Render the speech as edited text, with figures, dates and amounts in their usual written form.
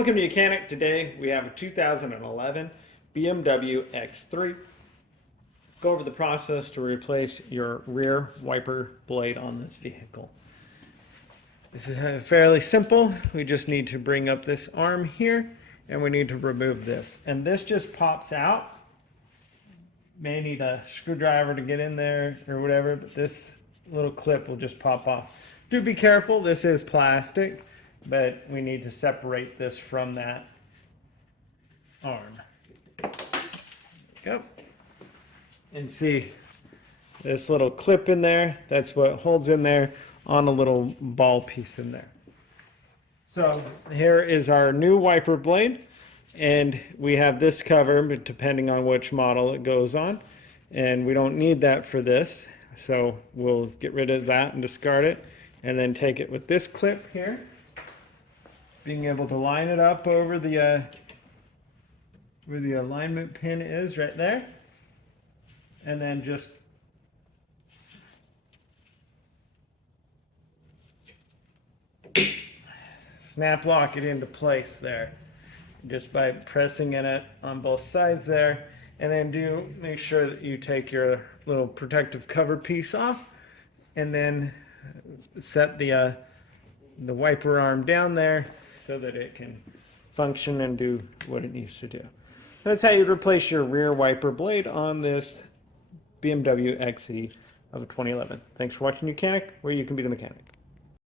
Welcome to Mechanic. Today we have a 2011 BMW X3. Go over the process to replace your rear wiper blade on this vehicle. This is fairly simple. We just need to bring up this arm here and we need to remove this. And this just pops out. May need a screwdriver to get in there or whatever, but this little clip will just pop off. Do be careful, this is plastic, but we need to separate this from that arm. There we go. And see this little clip in there, that's what holds in there on a little ball piece in there. So here is our new wiper blade, and we have this cover, but depending on which model it goes on, and we don't need that for this, so we'll get rid of that and discard it, and then take it with this clip here, being able to line it up over the where the alignment pin is right there, and then just snap lock it into place there just by pressing in it on both sides there. And then do make sure that you take your little protective cover piece off, and then set the wiper arm down there so that it can function and do what it needs to do. That's how you'd replace your rear wiper blade on this BMW XE of 2011. Thanks for watching Mechanic, where you can be the mechanic.